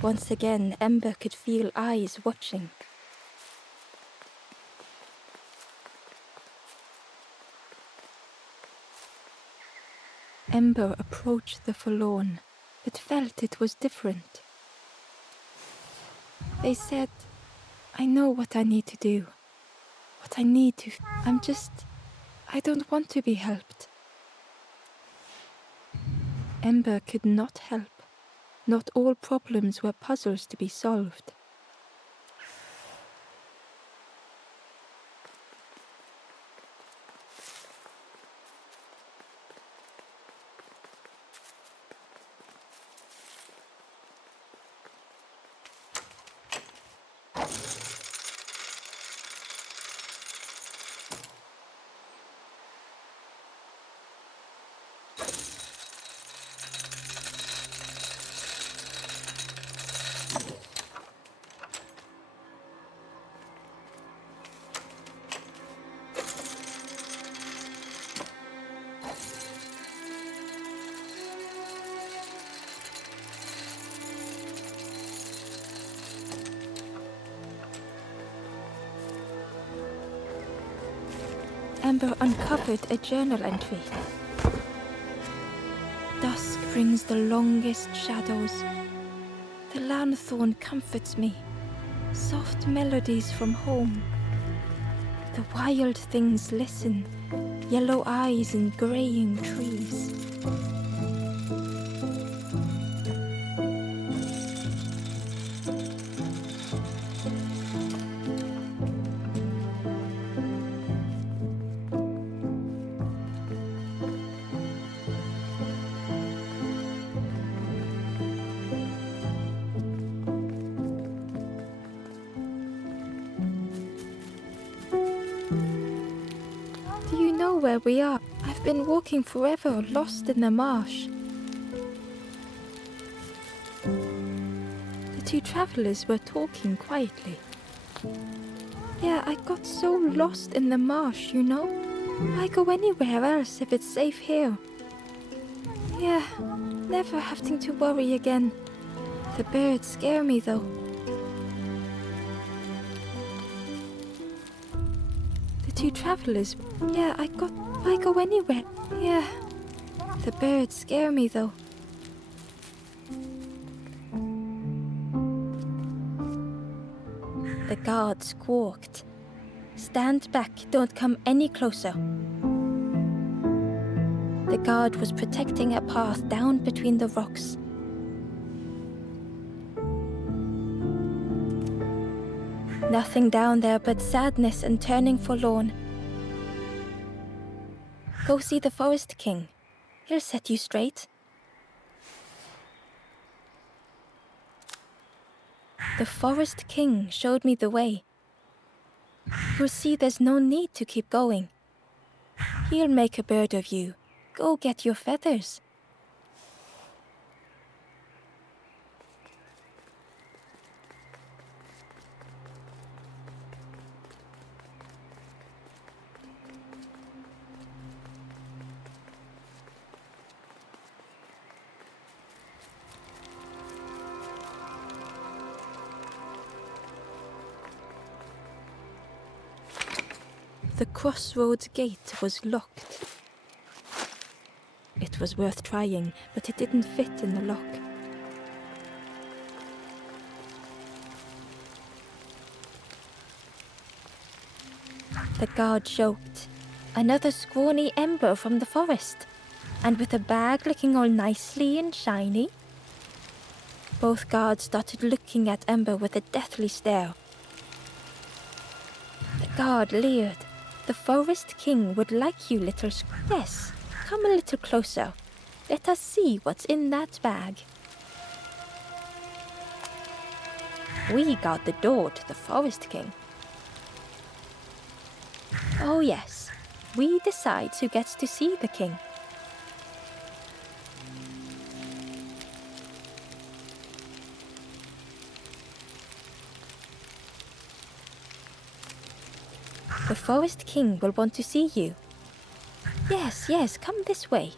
Once again, Ember could feel eyes watching. Ember approached the forlorn, but felt it was different. They said, I know what I need to do. What I need to... I don't want to be helped. Ember could not help. Not all problems were puzzles to be solved. Ember uncovered a journal entry. Dusk brings the longest shadows. The lanthorn comforts me. Soft melodies from home. The wild things listen. Yellow eyes in graying trees. Do you know where we are? I've been walking forever, lost in the marsh. The two travelers were talking quietly. Yeah, I got so lost in the marsh, you know? Why go anywhere else if it's safe here? Yeah, never having to worry again. The birds scare me though. The two travelers, yeah, why go anywhere? Yeah, the birds scare me though. The guard squawked. Stand back, don't come any closer. The guard was protecting a path down between the rocks. Nothing down there but sadness and turning forlorn. Go see the Forest King. He'll set you straight. The Forest King showed me the way. You'll see there's no need to keep going. He'll make a bird of you. Go get your feathers. The crossroads gate was locked. It was worth trying, but it didn't fit in the lock. The guard joked. Another scrawny Ember from the forest, and with a bag looking all nicely and shiny. Both guards started looking at Ember with a deathly stare. The guard leered. The Forest King would like you, little Yes, come a little closer. Let us see what's in that bag. We guard the door to the Forest King. Oh yes, we decide who gets to see the king. The Forest King will want to see you. Yes, come this way.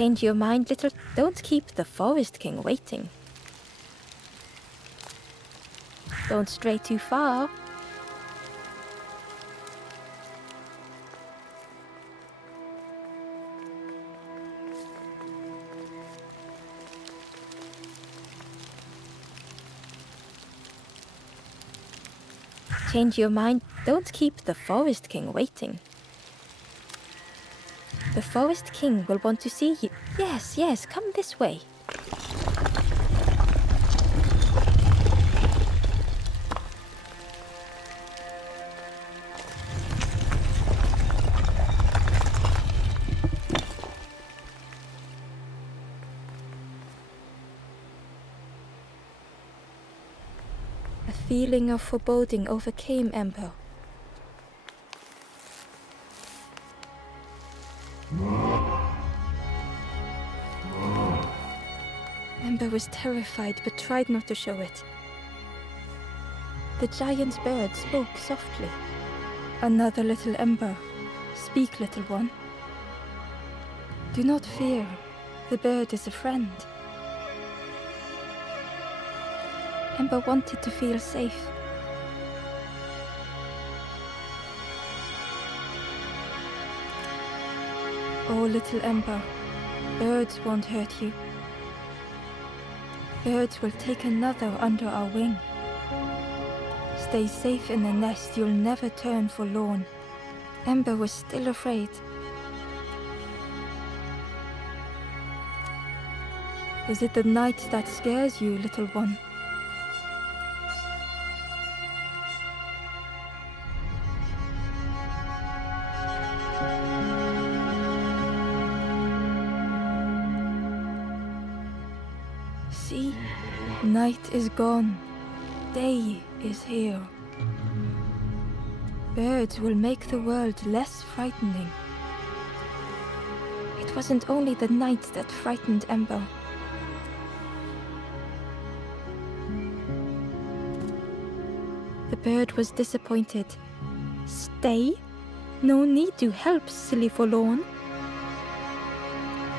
Change your mind, little. Don't keep the Forest King waiting. Don't stray too far. Change your mind. Don't keep the Forest King waiting. The Forest King will want to see you. Yes, yes, come this way. A feeling of foreboding overcame Ember. Ember was terrified but tried not to show it. The giant bird spoke softly. Another little Ember. Speak, little one. Do not fear. The bird is a friend. Ember wanted to feel safe. Oh, little Ember, birds won't hurt you. Birds will take another under our wing. Stay safe in the nest, you'll never turn forlorn. Ember was still afraid. Is it the night that scares you, little one? See, night is gone. Day is here. Birds will make the world less frightening. It wasn't only the night that frightened Ember. The bird was disappointed. Stay? No need to help, silly forlorn.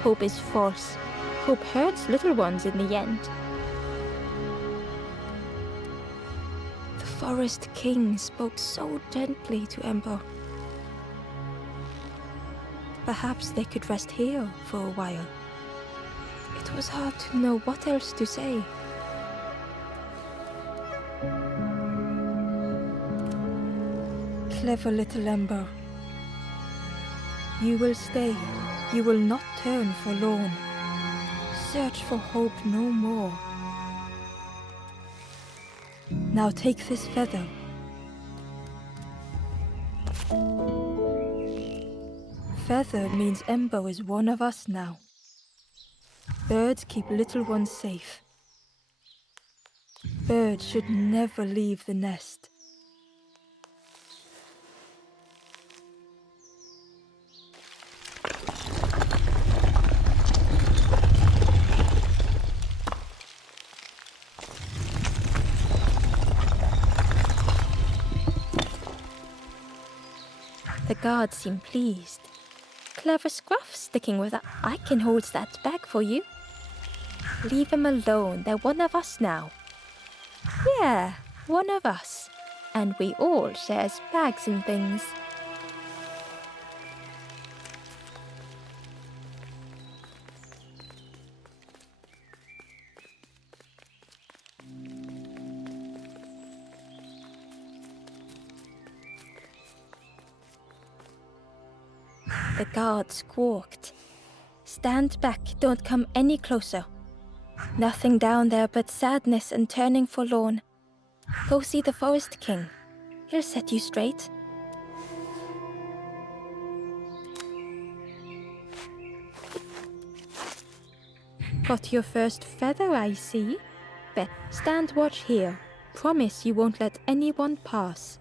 Hope is false. Hope hurts little ones in the end. The Forest King spoke so gently to Ember. Perhaps they could rest here for a while. It was hard to know what else to say. Clever little Ember. You will stay. You will not turn forlorn. Search for hope no more. Now take this feather. Feather means Ember is one of us now. Birds keep little ones safe. Birds should never leave the nest. The guards seem pleased. Clever scruff sticking with a... I can hold that bag for you. Leave them alone, they're one of us now. Yeah, one of us. And we all shares bags and things. The guard squawked. Stand back, don't come any closer. Nothing down there but sadness and turning forlorn. Go see the Forest King. He'll set you straight. Got your first feather, I see. But stand watch here. Promise you won't let anyone pass.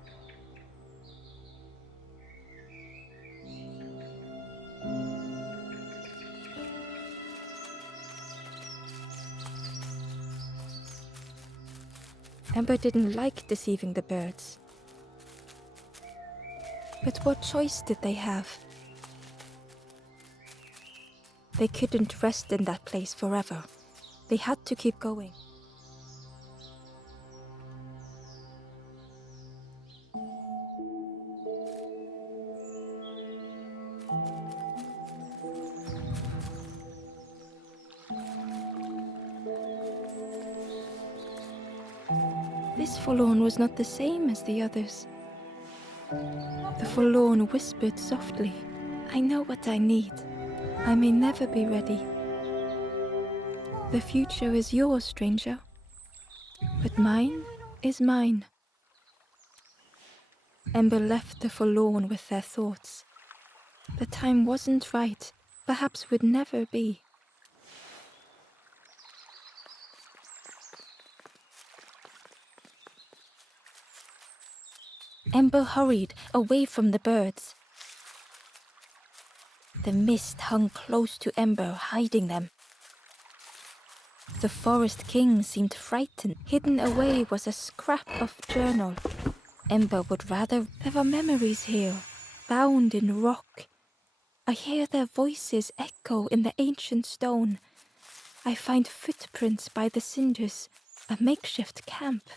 Ember didn't like deceiving the birds. But what choice did they have? They couldn't rest in that place forever. They had to keep going. This forlorn was not the same as the others. The forlorn whispered softly, "I know what I need. I may never be ready. The future is yours, stranger, but mine is mine." Ember left the forlorn with their thoughts. The time wasn't right, perhaps would never be. Ember hurried away from the birds. The mist hung close to Ember, hiding them. The forest king seemed frightened. Hidden away was a scrap of journal. Ember would rather. There are memories here, bound in rock. I hear their voices echo in the ancient stone. I find footprints by the cinders, a makeshift camp.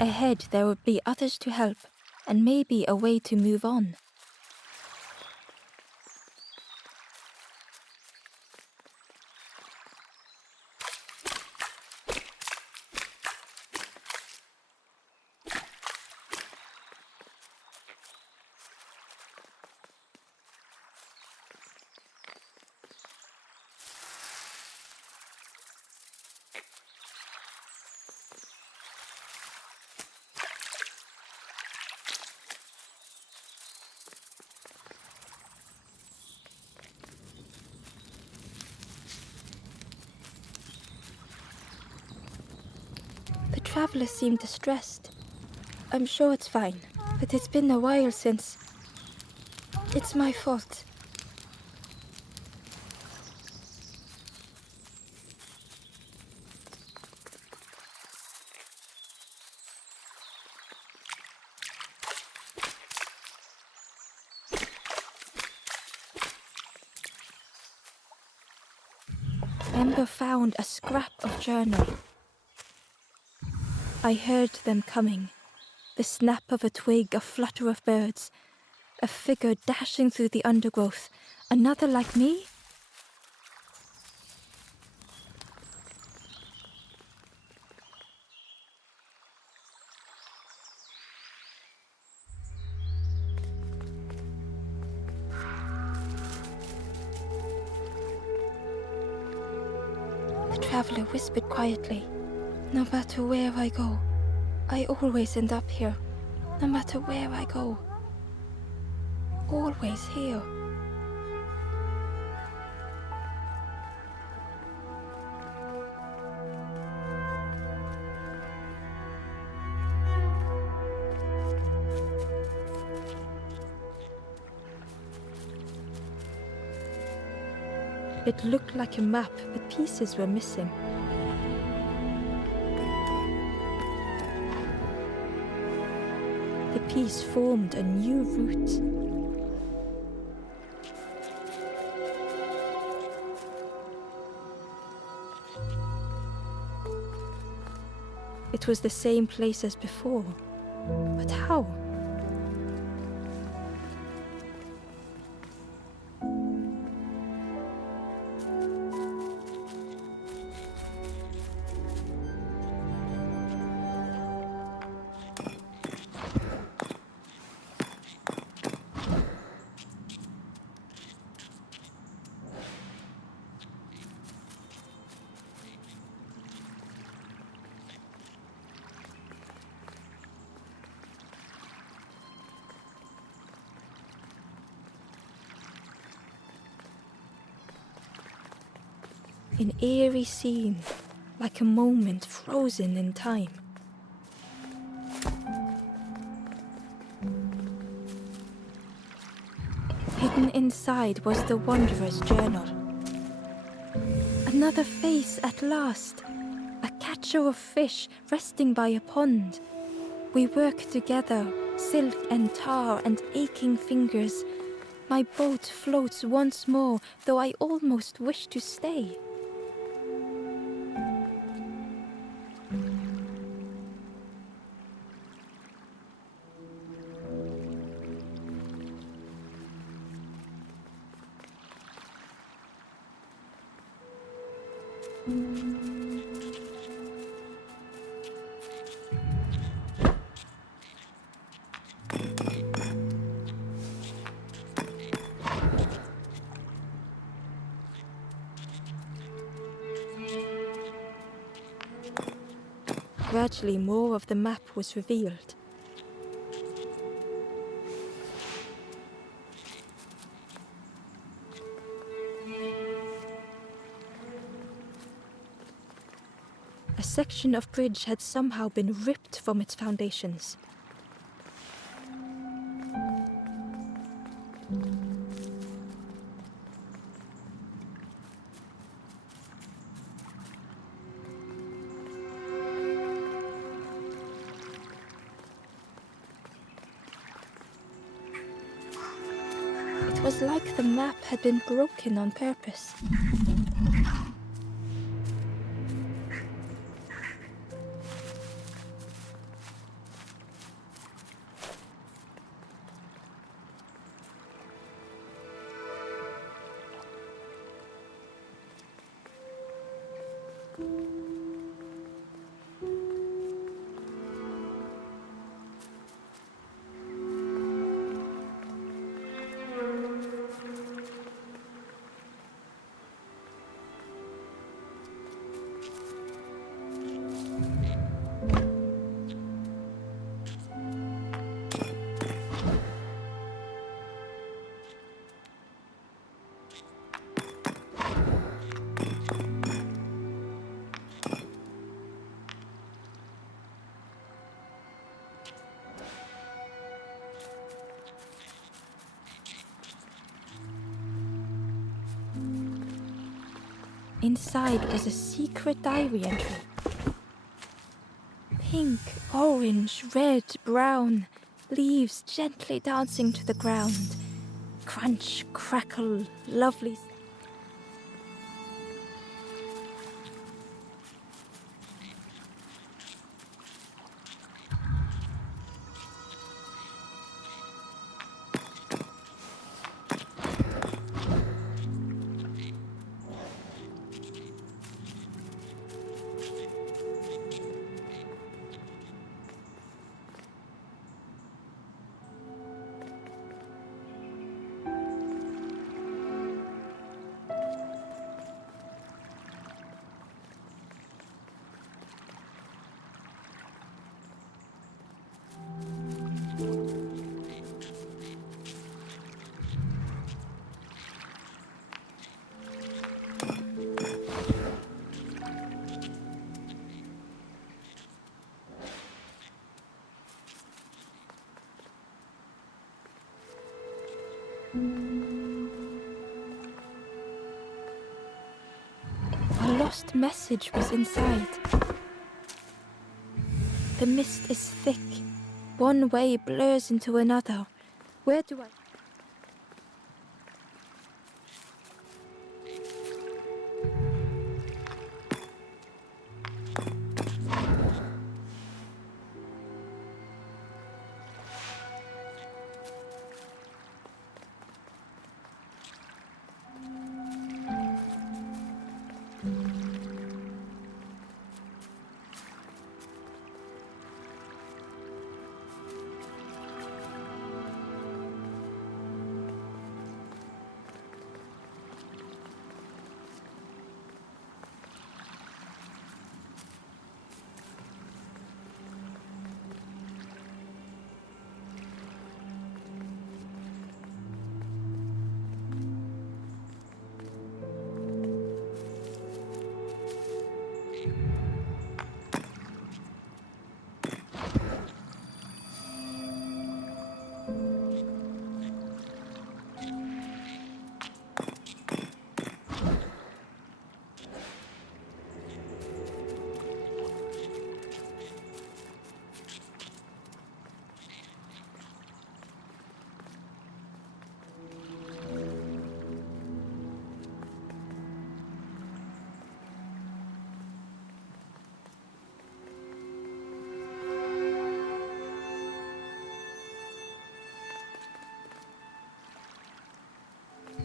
Ahead there would be others to help, and maybe a way to move on. The traveler seemed distressed. "I'm sure it's fine, but it's been a while since. It's my fault." Ember found a scrap of journal. I heard them coming. The snap of a twig, a flutter of birds. A figure dashing through the undergrowth. Another like me? The traveler whispered quietly, "No matter where I go, I always end up here. No matter where I go. Always here." It looked like a map, but pieces were missing. The piece formed a new route. It was the same place as before. But how? An eerie scene, like a moment frozen in time. Hidden inside was the Wanderer's journal. Another face at last, a catcher of fish resting by a pond. We worked together, silk and tar and aching fingers. My boat floats once more, though I almost wish to stay. Gradually, more of the map was revealed. A section of bridge had somehow been ripped from its foundations. It was like the map had been broken on purpose. Inside was a secret diary entry. Pink, orange, red, brown, leaves gently dancing to the ground. Crunch, crackle, lovely. A lost message was inside. The mist is thick. One way blurs into another. Where do I...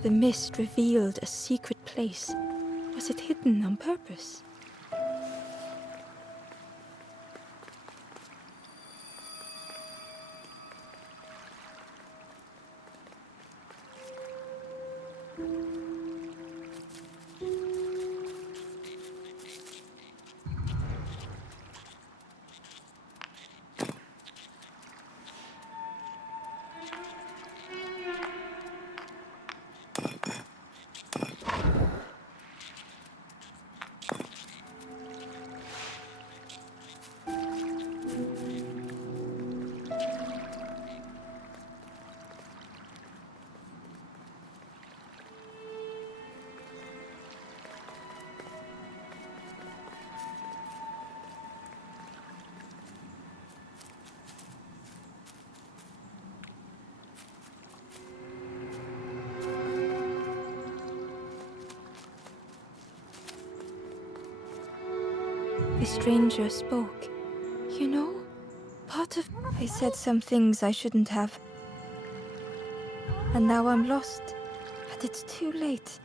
The mist revealed a secret place. Was it hidden on purpose? The stranger spoke. You know, part of... I said some things I shouldn't have. And now I'm lost. But it's too late.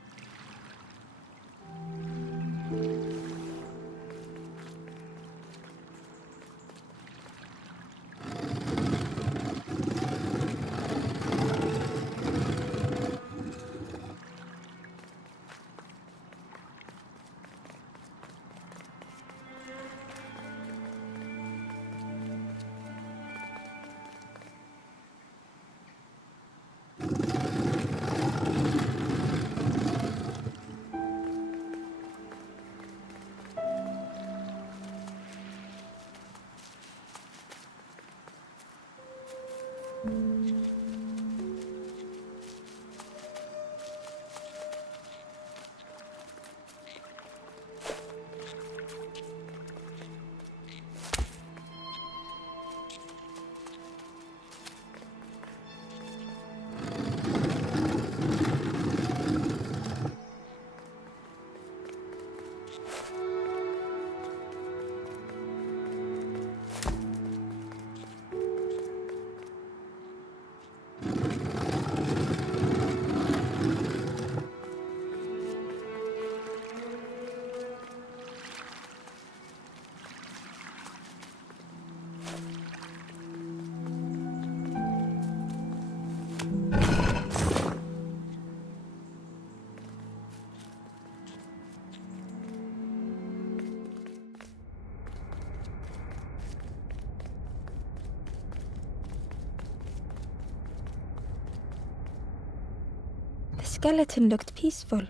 The skeleton looked peaceful.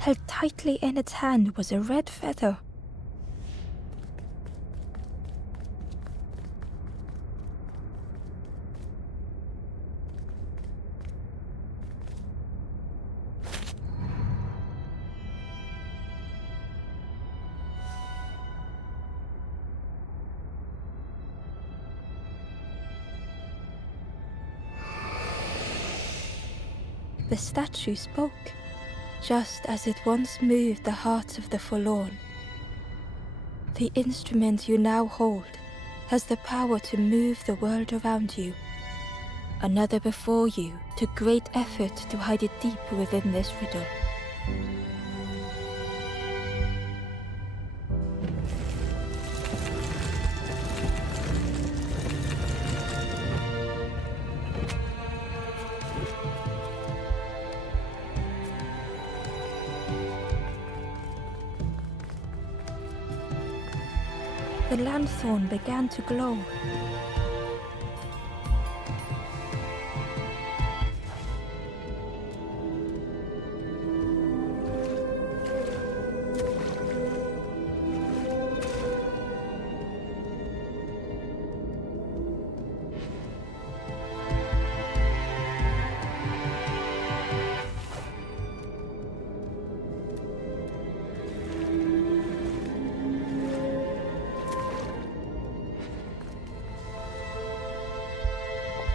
Held tightly in its hand was a red feather. The statue spoke, just as it once moved the hearts of the forlorn. The instrument you now hold has the power to move the world around you. Another before you took great effort to hide it deep within this riddle. The lanthorn began to glow.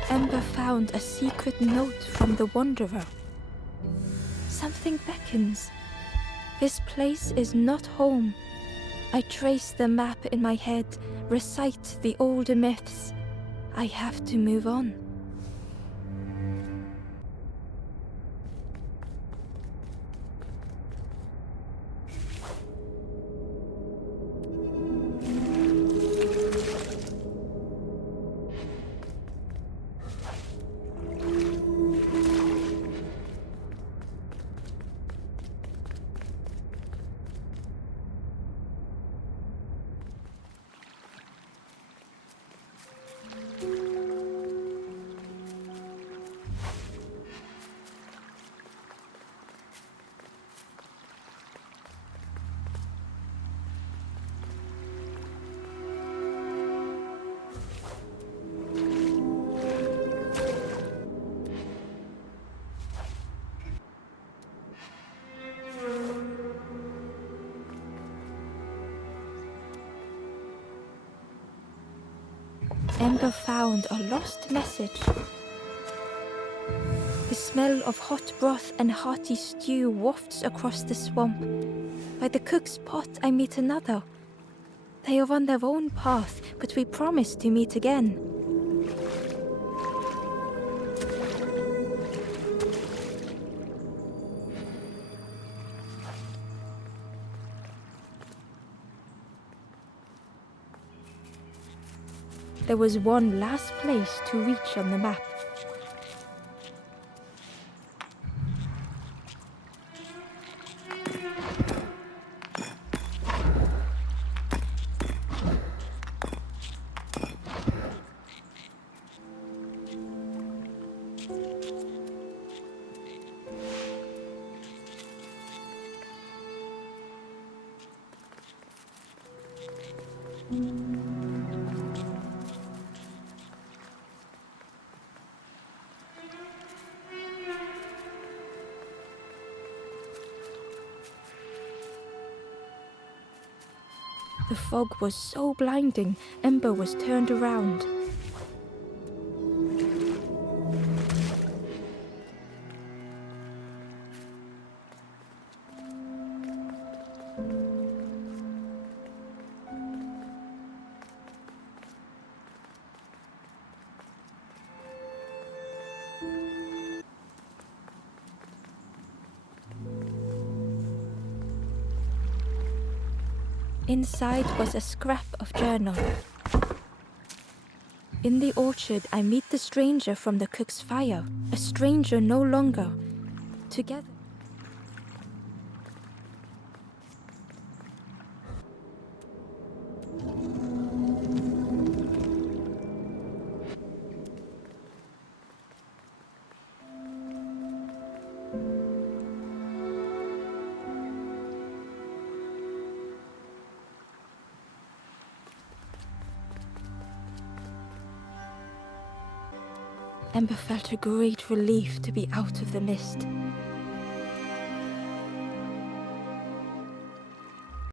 Ember found a secret note from the Wanderer. Something beckons. This place is not home. I trace the map in my head, recite the older myths. I have to move on. Ember found a lost message. The smell of hot broth and hearty stew wafts across the swamp. By the cook's pot I meet another. They are on their own path, but we promise to meet again. There was one last place to reach on the map. The fog was so blinding, Ember was turned around. Inside was a scrap of journal. In the orchard, I meet the stranger from the cook's fire, a stranger no longer. Together. Ember felt a great relief to be out of the mist.